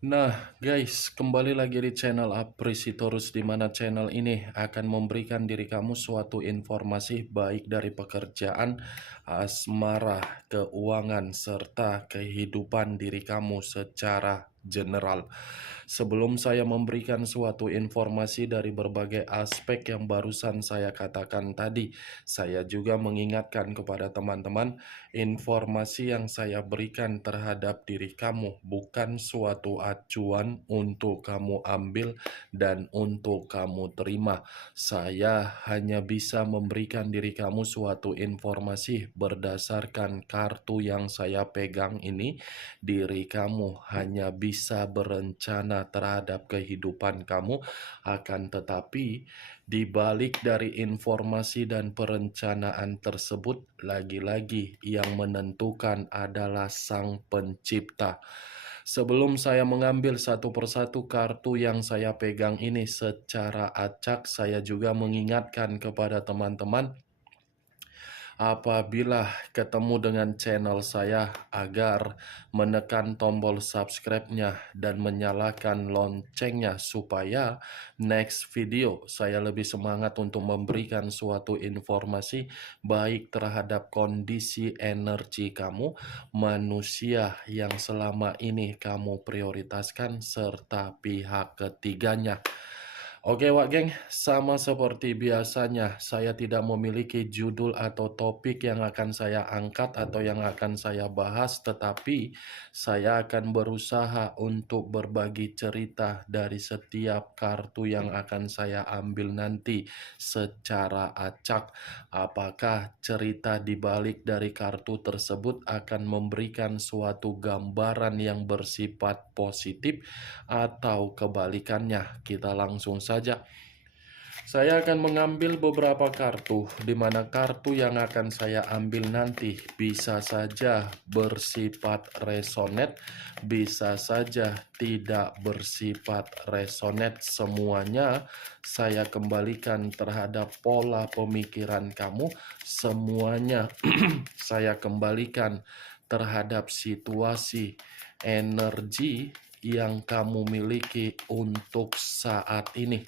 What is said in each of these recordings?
Nah, guys, kembali lagi di channel Apresitorus, di mana channel ini akan memberikan diri kamu suatu informasi baik dari pekerjaan, asmara, keuangan, serta kehidupan diri kamu secara general. Sebelum saya memberikan suatu informasi dari berbagai aspek yang barusan saya katakan tadi, saya juga mengingatkan kepada teman-teman, informasi yang saya berikan terhadap diri kamu bukan suatu acuan untuk kamu ambil dan untuk kamu terima. Saya hanya bisa memberikan diri kamu suatu informasi berdasarkan kartu yang saya pegang ini. Diri kamu hanya bisa berencana terhadap kehidupan kamu, akan tetapi di balik dari informasi dan perencanaan tersebut, lagi-lagi yang menentukan adalah Sang Pencipta. Sebelum saya mengambil satu persatu kartu yang saya pegang ini secara acak, saya juga mengingatkan kepada teman-teman, apabila ketemu dengan channel saya, agar menekan tombol subscribe-nya dan menyalakan loncengnya supaya next video saya lebih semangat untuk memberikan suatu informasi baik terhadap kondisi energi kamu, manusia yang selama ini kamu prioritaskan, serta pihak ketiganya. Oke Wak Geng, sama seperti biasanya, saya tidak memiliki judul atau topik yang akan saya angkat atau yang akan saya bahas, tetapi saya akan berusaha untuk berbagi cerita dari setiap kartu yang akan saya ambil nanti secara acak. Apakah cerita di balik dari kartu tersebut akan memberikan suatu gambaran yang bersifat positif atau kebalikannya? Kita langsung saja. Saya akan mengambil beberapa kartu, di mana kartu yang akan saya ambil nanti bisa saja bersifat resonate, bisa saja tidak bersifat resonate. Semuanya saya kembalikan terhadap pola pemikiran kamu, semuanya saya kembalikan terhadap situasi energi yang kamu miliki untuk saat ini.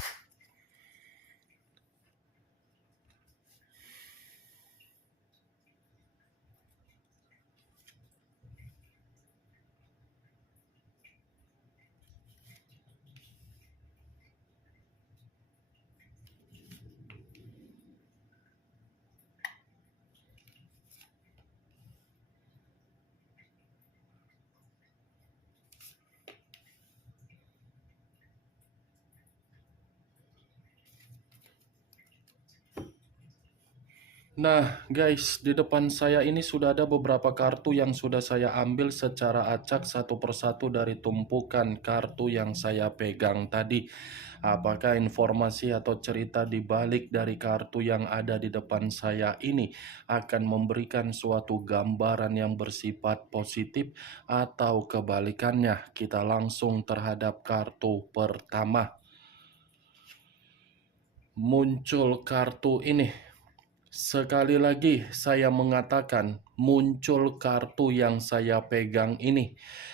Nah, guys, di depan saya ini sudah ada beberapa kartu yang sudah saya ambil secara acak satu persatu dari tumpukan kartu yang saya pegang tadi. Apakah informasi atau cerita di balik dari kartu yang ada di depan saya ini akan memberikan suatu gambaran yang bersifat positif atau kebalikannya? Kita langsung terhadap kartu pertama. Muncul kartu ini. Sekali lagi saya mengatakan, muncul kartu yang saya pegang ini.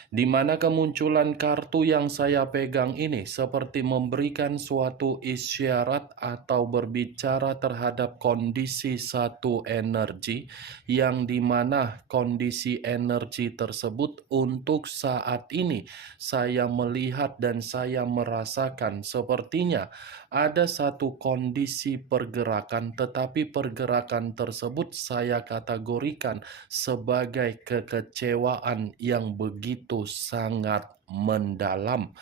Di mana kemunculan kartu yang saya pegang ini seperti memberikan suatu isyarat atau berbicara terhadap kondisi satu energi, yang dimana kondisi energi tersebut untuk saat ini saya melihat dan saya merasakan sepertinya ada satu kondisi pergerakan, tetapi pergerakan tersebut saya kategorikan sebagai kekecewaan yang begitu sangat mendalam.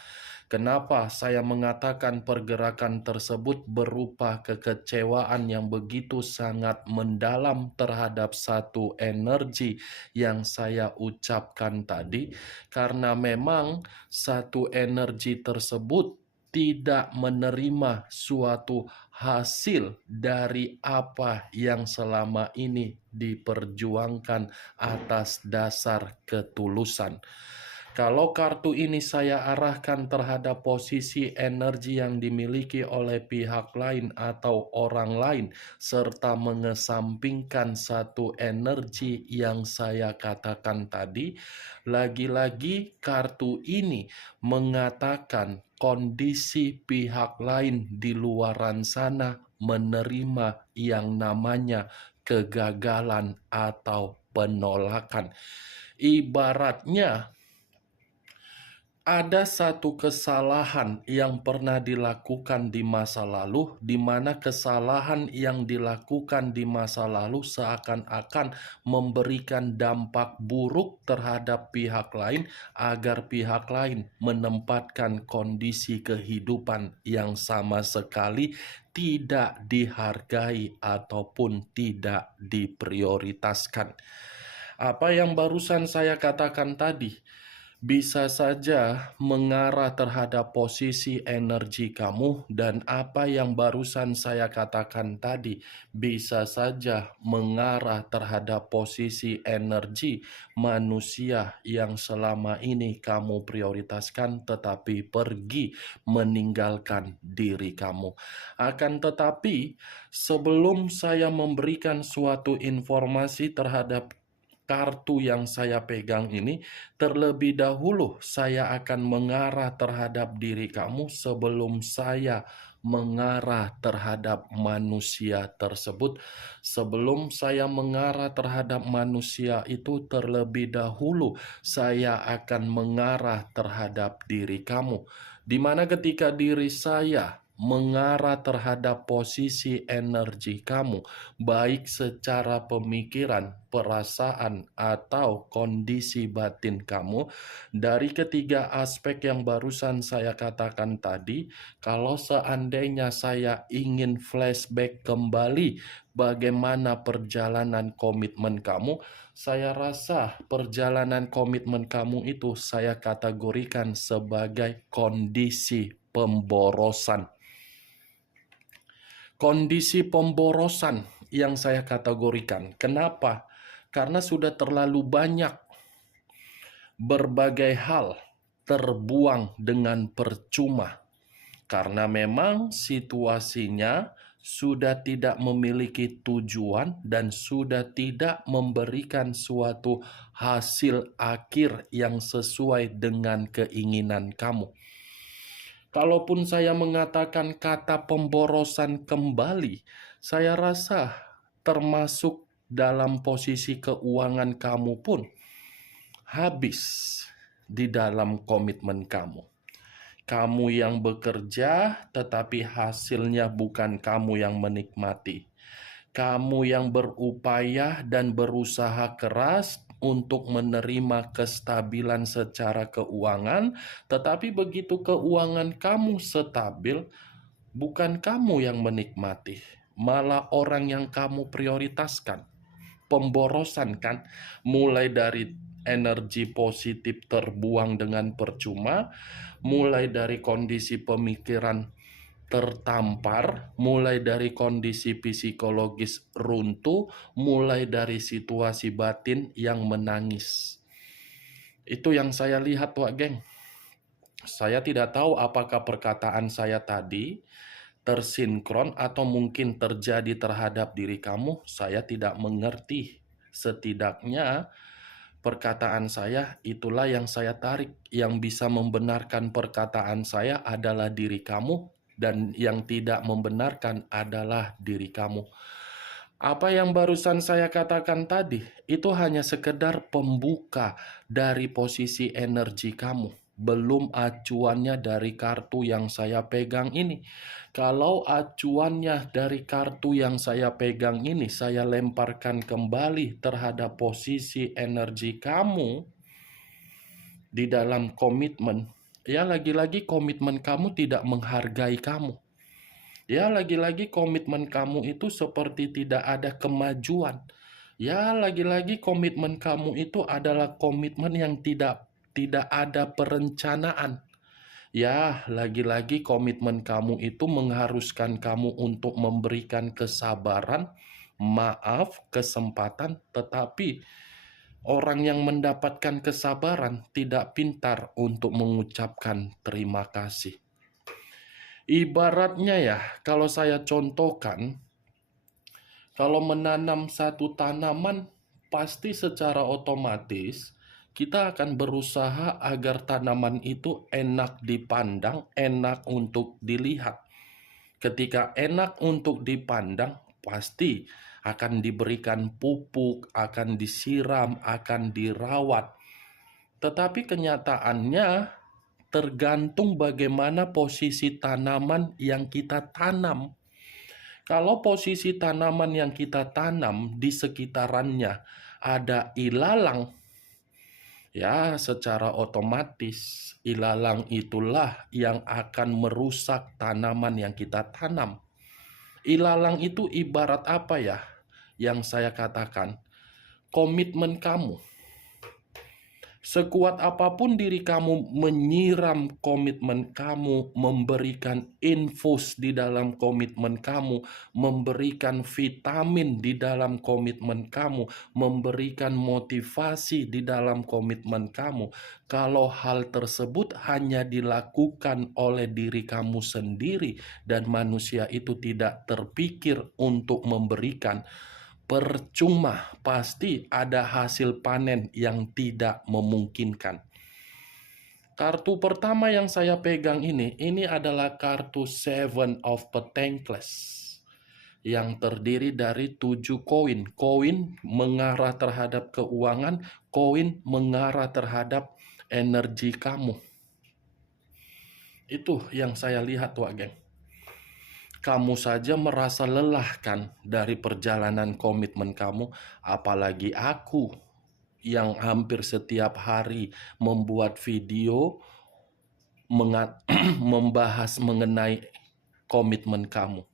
Kenapa saya mengatakan pergerakan tersebut berupa kekecewaan yang begitu sangat mendalam terhadap satu energi yang saya ucapkan tadi? Karena memang satu energi tersebut tidak menerima suatu hasil dari apa yang selama ini diperjuangkan atas dasar ketulusan. Kalau kartu ini saya arahkan terhadap posisi energi yang dimiliki oleh pihak lain atau orang lain, serta mengesampingkan satu energi yang saya katakan tadi, lagi-lagi kartu ini mengatakan kondisi pihak lain di luaran sana menerima yang namanya kegagalan atau penolakan. Ibaratnya ada satu kesalahan yang pernah dilakukan di masa lalu, di mana kesalahan yang dilakukan di masa lalu seakan-akan memberikan dampak buruk terhadap pihak lain, agar pihak lain menempatkan kondisi kehidupan yang sama sekali tidak dihargai ataupun tidak diprioritaskan. Apa yang barusan saya katakan tadi bisa saja mengarah terhadap posisi energi kamu, dan apa yang barusan saya katakan tadi bisa saja mengarah terhadap posisi energi manusia yang selama ini kamu prioritaskan tetapi pergi meninggalkan diri kamu. Akan tetapi, sebelum saya memberikan suatu informasi terhadap kartu yang saya pegang ini, terlebih dahulu saya akan mengarah terhadap diri kamu sebelum saya mengarah terhadap manusia tersebut. Sebelum saya mengarah terhadap manusia itu, terlebih dahulu saya akan mengarah terhadap diri kamu. Di mana ketika diri saya mengarah terhadap posisi energi kamu, baik secara pemikiran, perasaan, atau kondisi batin kamu, dari ketiga aspek yang barusan saya katakan tadi, kalau seandainya saya ingin flashback kembali bagaimana perjalanan komitmen kamu, saya rasa perjalanan komitmen kamu itu saya kategorikan sebagai kondisi pemborosan. Kondisi pemborosan yang saya kategorikan. Kenapa? Karena sudah terlalu banyak berbagai hal terbuang dengan percuma. Karena memang situasinya sudah tidak memiliki tujuan dan sudah tidak memberikan suatu hasil akhir yang sesuai dengan keinginan kamu. Kalaupun saya mengatakan kata pemborosan kembali, saya rasa termasuk dalam posisi keuangan kamu pun habis di dalam komitmen kamu. Kamu yang bekerja, tetapi hasilnya bukan kamu yang menikmati. Kamu yang berupaya dan berusaha keras untuk menerima kestabilan secara keuangan, tetapi begitu keuangan kamu stabil, bukan kamu yang menikmati, malah orang yang kamu prioritaskan. Pemborosan kan, mulai dari energi positif terbuang dengan percuma, mulai dari kondisi pemikiran tertampar, mulai dari kondisi psikologis runtuh, mulai dari situasi batin yang menangis. Itu yang saya lihat, Wak Geng. Saya tidak tahu apakah perkataan saya tadi tersinkron atau mungkin terjadi terhadap diri kamu. Saya tidak mengerti. Setidaknya perkataan saya itulah yang saya tarik. Yang bisa membenarkan perkataan saya adalah diri kamu, dan yang tidak membenarkan adalah diri kamu. Apa yang barusan saya katakan tadi, itu hanya sekedar pembuka dari posisi energi kamu. Belum acuannya dari kartu yang saya pegang ini. Kalau acuannya dari kartu yang saya pegang ini, saya lemparkan kembali terhadap posisi energi kamu di dalam komitmen. Ya, lagi-lagi komitmen kamu tidak menghargai kamu. Ya, lagi-lagi komitmen kamu itu seperti tidak ada kemajuan. Ya, lagi-lagi komitmen kamu itu adalah komitmen yang tidak ada perencanaan. Ya, lagi-lagi komitmen kamu itu mengharuskan kamu untuk memberikan kesabaran, maaf, kesempatan, tetapi Orang yang mendapatkan kesabaran tidak pintar untuk mengucapkan terima kasih. Ibaratnya ya, kalau saya contohkan, kalau menanam satu tanaman, pasti secara otomatis kita akan berusaha agar tanaman itu enak dipandang, enak untuk dilihat. Ketika enak untuk dipandang, pasti akan diberikan pupuk, akan disiram, akan dirawat. Tetapi kenyataannya tergantung bagaimana posisi tanaman yang kita tanam. Kalau posisi tanaman yang kita tanam di sekitarannya ada ilalang, ya secara otomatis ilalang itulah yang akan merusak tanaman yang kita tanam. Ilalang itu ibarat apa ya? Yang saya katakan, komitmen kamu. Sekuat apapun diri kamu menyiram komitmen kamu, memberikan infus di dalam komitmen kamu, memberikan vitamin di dalam komitmen kamu, memberikan motivasi di dalam komitmen kamu. Kalau hal tersebut hanya dilakukan oleh diri kamu sendiri dan manusia itu tidak terpikir untuk memberikan, percuma, pasti ada hasil panen yang tidak memungkinkan. Kartu pertama yang saya pegang ini adalah kartu Seven of Pentacles yang terdiri dari 7 koin. Koin mengarah terhadap keuangan, koin mengarah terhadap energi kamu. Itu yang saya lihat, Wak Geng. Kamu saja merasa lelah kan dari perjalanan komitmen kamu, apalagi aku yang hampir setiap hari membuat video membahas mengenai komitmen kamu.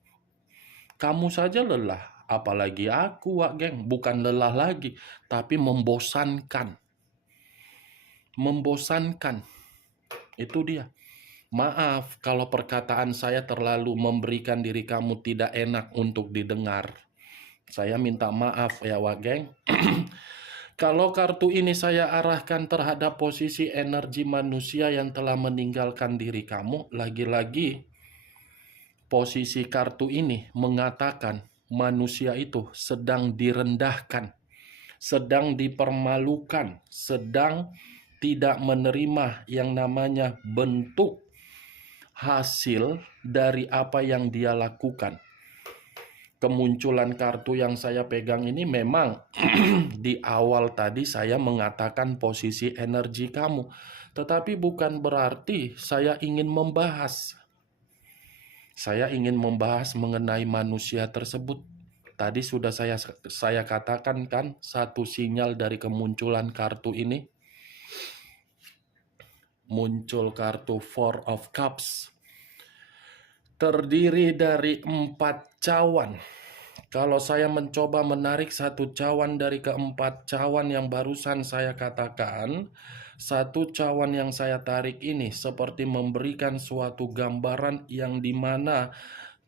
Kamu saja lelah, apalagi aku, Wak Geng. Bukan lelah lagi, tapi membosankan. Membosankan. Itu dia. Maaf kalau perkataan saya terlalu memberikan diri kamu tidak enak untuk didengar. Saya minta maaf ya, Wak Geng. Kalau kartu ini saya arahkan terhadap posisi energi manusia yang telah meninggalkan diri kamu, lagi-lagi posisi kartu ini mengatakan manusia itu sedang direndahkan, sedang dipermalukan, sedang tidak menerima yang namanya bentuk hasil dari apa yang dia lakukan. Kemunculan kartu yang saya pegang ini memang di awal tadi saya mengatakan posisi energi kamu, tetapi bukan berarti saya ingin membahas. Saya ingin membahas mengenai manusia tersebut. Tadi sudah saya katakan kan satu sinyal dari kemunculan kartu ini. Muncul kartu Four of Cups. Terdiri dari 4 cawan. Kalau saya mencoba menarik satu cawan dari keempat cawan yang barusan saya katakan, satu cawan yang saya tarik ini seperti memberikan suatu gambaran yang dimana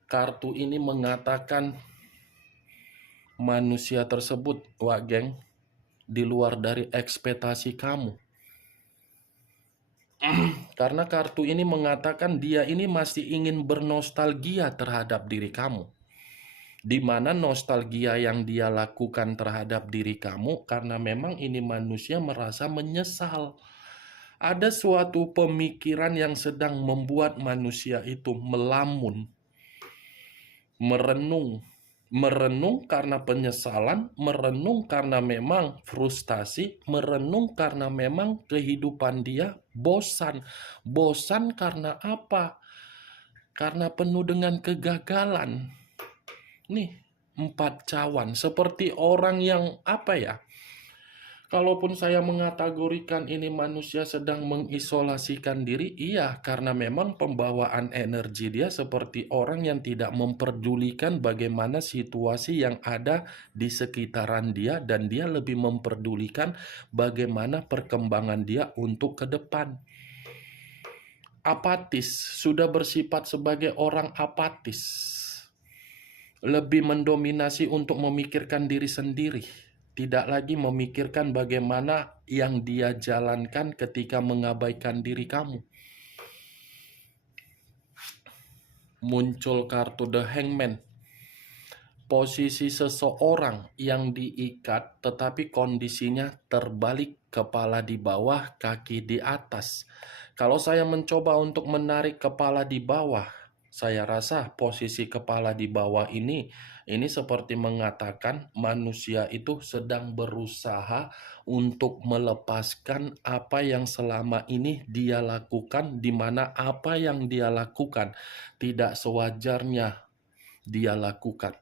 kartu ini mengatakan manusia tersebut, Wak Geng, di luar dari ekspektasi kamu. Karena kartu ini mengatakan dia ini masih ingin bernostalgia terhadap diri kamu. Di mana nostalgia yang dia lakukan terhadap diri kamu karena memang ini manusia merasa menyesal. Ada suatu pemikiran yang sedang membuat manusia itu melamun, merenung karena penyesalan, merenung karena memang frustasi, merenung karena memang kehidupan dia bosan. Bosan karena apa? Karena penuh dengan kegagalan. Nih, 4 cawan seperti orang yang apa ya? Kalaupun saya mengategorikan ini manusia sedang mengisolasikan diri, iya, karena memang pembawaan energi dia seperti orang yang tidak memperdulikan bagaimana situasi yang ada di sekitaran dia, dan dia lebih memperdulikan bagaimana perkembangan dia untuk ke depan. Apatis, sudah bersifat sebagai orang apatis. Lebih mendominasi untuk memikirkan diri sendiri. tidak lagi memikirkan bagaimana yang dia jalankan ketika mengabaikan diri kamu. Muncul kartu The Hangman. Posisi seseorang yang diikat tetapi kondisinya terbalik, kepala di bawah, kaki di atas. Kalau saya mencoba untuk menarik kepala di bawah, saya rasa posisi kepala di bawah ini seperti mengatakan manusia itu sedang berusaha untuk melepaskan apa yang selama ini dia lakukan, di mana apa yang dia lakukan tidak sewajarnya dia lakukan.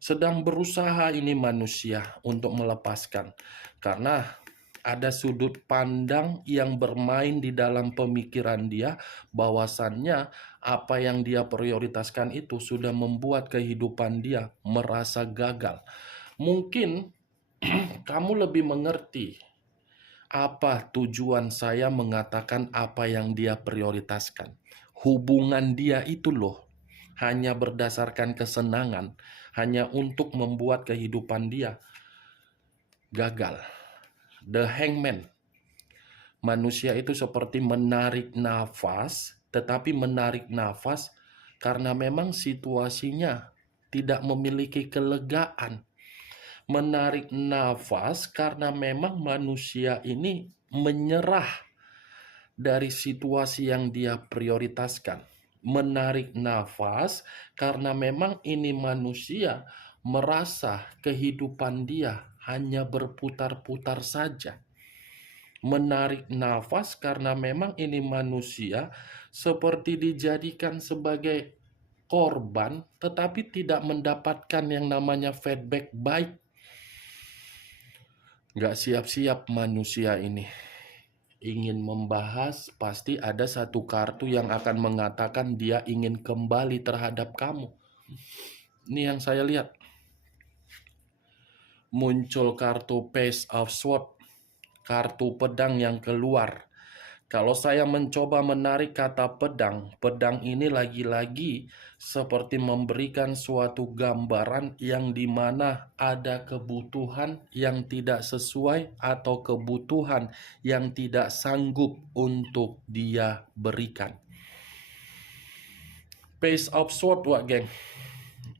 Sedang berusaha ini manusia untuk melepaskan, karena ada sudut pandang yang bermain di dalam pemikiran dia, bahwasannya apa yang dia prioritaskan itu sudah membuat kehidupan dia merasa gagal. Mungkin kamu lebih mengerti apa tujuan saya mengatakan apa yang dia prioritaskan. Hubungan dia itu loh hanya berdasarkan kesenangan, hanya untuk membuat kehidupan dia gagal. The Hangman. Manusia itu seperti menarik nafas, tetapi menarik nafas karena memang situasinya tidak memiliki kelegaan. Menarik nafas karena memang manusia ini menyerah dari situasi yang dia prioritaskan. Menarik nafas karena memang ini manusia merasa kehidupan dia hanya berputar-putar saja. Menarik nafas karena memang ini manusia seperti dijadikan sebagai korban tetapi tidak mendapatkan yang namanya feedback baik. Gak siap-siap manusia ini. Ingin membahas, pasti ada satu kartu yang akan mengatakan dia ingin kembali terhadap kamu. Ini yang saya lihat. Muncul kartu Page of Swords, kartu pedang yang keluar. Kalau saya mencoba menarik kata pedang, pedang ini lagi-lagi seperti memberikan suatu gambaran yang dimana ada kebutuhan yang tidak sesuai atau kebutuhan yang tidak sanggup untuk dia berikan. Page of Swords, Wak geng.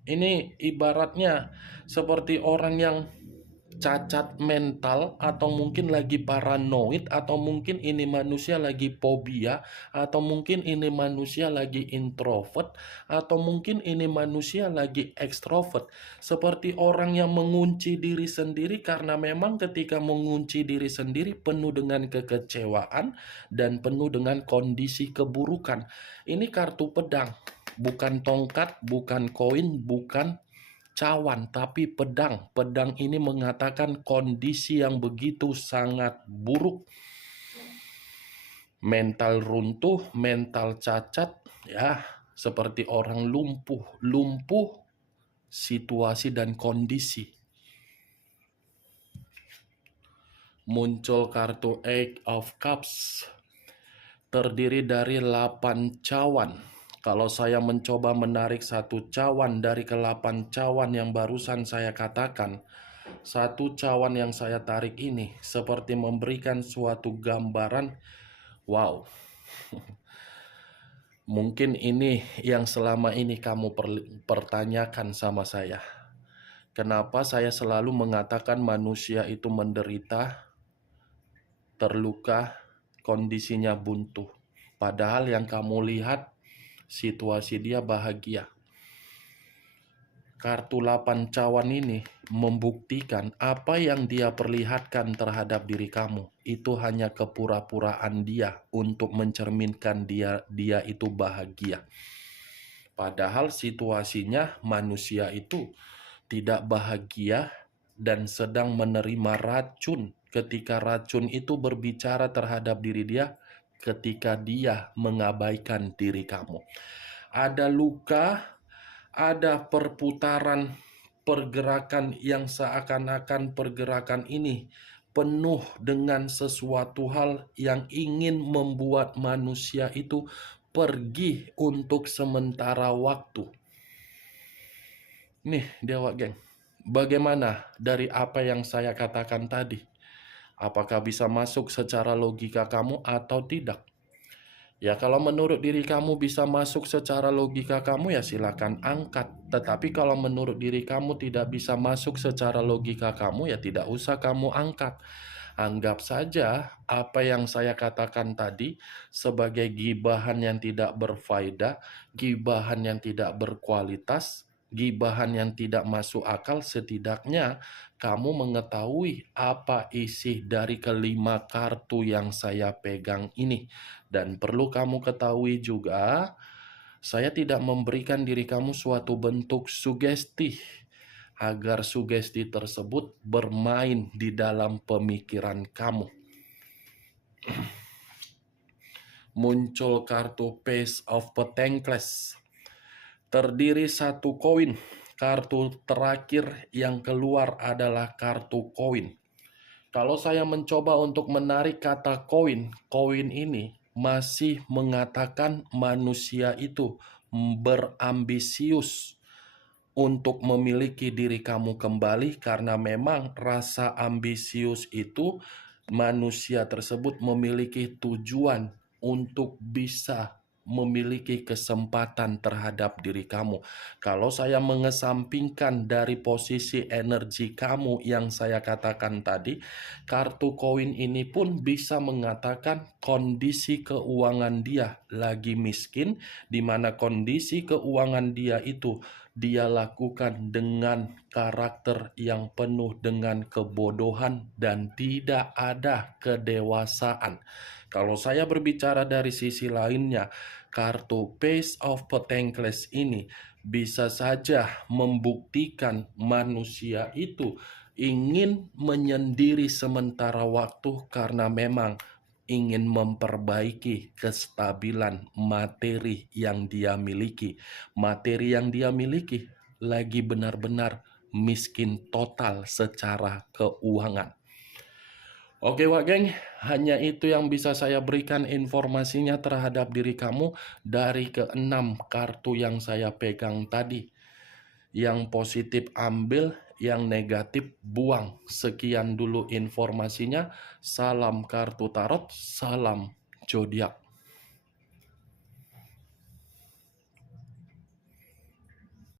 Ini ibaratnya seperti orang yang cacat mental, atau mungkin lagi paranoid, atau mungkin ini manusia lagi fobia, atau mungkin ini manusia lagi introvert, atau mungkin ini manusia lagi ekstrovert. Seperti orang yang mengunci diri sendiri karena memang ketika mengunci diri sendiri penuh dengan kekecewaan dan penuh dengan kondisi keburukan. Ini kartu pedang, bukan tongkat, bukan koin, bukan cawan, tapi pedang. Pedang ini mengatakan kondisi yang begitu sangat buruk. Mental runtuh, mental cacat, ya, seperti orang lumpuh situasi dan kondisi. Muncul kartu Eight of Cups, terdiri dari 8 cawan. Kalau saya mencoba menarik satu cawan dari ke-8 cawan yang barusan saya katakan, satu cawan yang saya tarik ini seperti memberikan suatu gambaran, wow. Mungkin ini yang selama ini kamu pertanyakan sama saya. Kenapa saya selalu mengatakan manusia itu menderita, terluka, kondisinya buntu. Padahal yang kamu lihat situasi dia bahagia. Kartu 8 cawan ini membuktikan apa yang dia perlihatkan terhadap diri kamu itu hanya kepura-puraan dia untuk mencerminkan dia itu bahagia. Padahal situasinya manusia itu tidak bahagia dan sedang menerima racun ketika racun itu berbicara terhadap diri dia ketika dia mengabaikan diri kamu. Ada luka, ada perputaran pergerakan yang seakan-akan pergerakan ini penuh dengan sesuatu hal yang ingin membuat manusia itu pergi untuk sementara waktu. Nih dia, Wak geng. Bagaimana dari apa yang saya katakan tadi? Apakah bisa masuk secara logika kamu atau tidak? Ya, kalau menurut diri kamu bisa masuk secara logika kamu, ya silakan angkat. Tetapi kalau menurut diri kamu tidak bisa masuk secara logika kamu, ya tidak usah kamu angkat. Anggap saja apa yang saya katakan tadi sebagai gibahan yang tidak berfaedah, gibahan yang tidak berkualitas, gibahan yang tidak masuk akal. Setidaknya kamu mengetahui apa isi dari kelima kartu yang saya pegang ini. Dan perlu kamu ketahui juga, saya tidak memberikan diri kamu suatu bentuk sugesti agar sugesti tersebut bermain di dalam pemikiran kamu. Muncul kartu Page of Pentacles. Terdiri satu koin. Kartu terakhir yang keluar adalah kartu koin. Kalau saya mencoba untuk menarik kata koin, koin ini masih mengatakan manusia itu berambisius untuk memiliki diri kamu kembali, karena memang rasa ambisius itu manusia tersebut memiliki tujuan untuk bisa memiliki kesempatan terhadap diri kamu. Kalau saya mengesampingkan dari posisi energi kamu yang saya katakan tadi, kartu koin ini pun bisa mengatakan kondisi keuangan dia lagi miskin, di mana kondisi keuangan dia itu dia lakukan dengan karakter yang penuh dengan kebodohan dan tidak ada kedewasaan. Kalau saya berbicara dari sisi lainnya, kartu Page of Pentacles ini bisa saja membuktikan manusia itu ingin menyendiri sementara waktu karena memang ingin memperbaiki kestabilan materi yang dia miliki. Materi yang dia miliki lagi benar-benar miskin total secara keuangan. Oke Wak Geng, hanya itu yang bisa saya berikan informasinya terhadap diri kamu dari keenam kartu yang saya pegang tadi. Yang positif ambil, yang negatif buang. Sekian dulu informasinya. Salam kartu tarot, salam zodiak.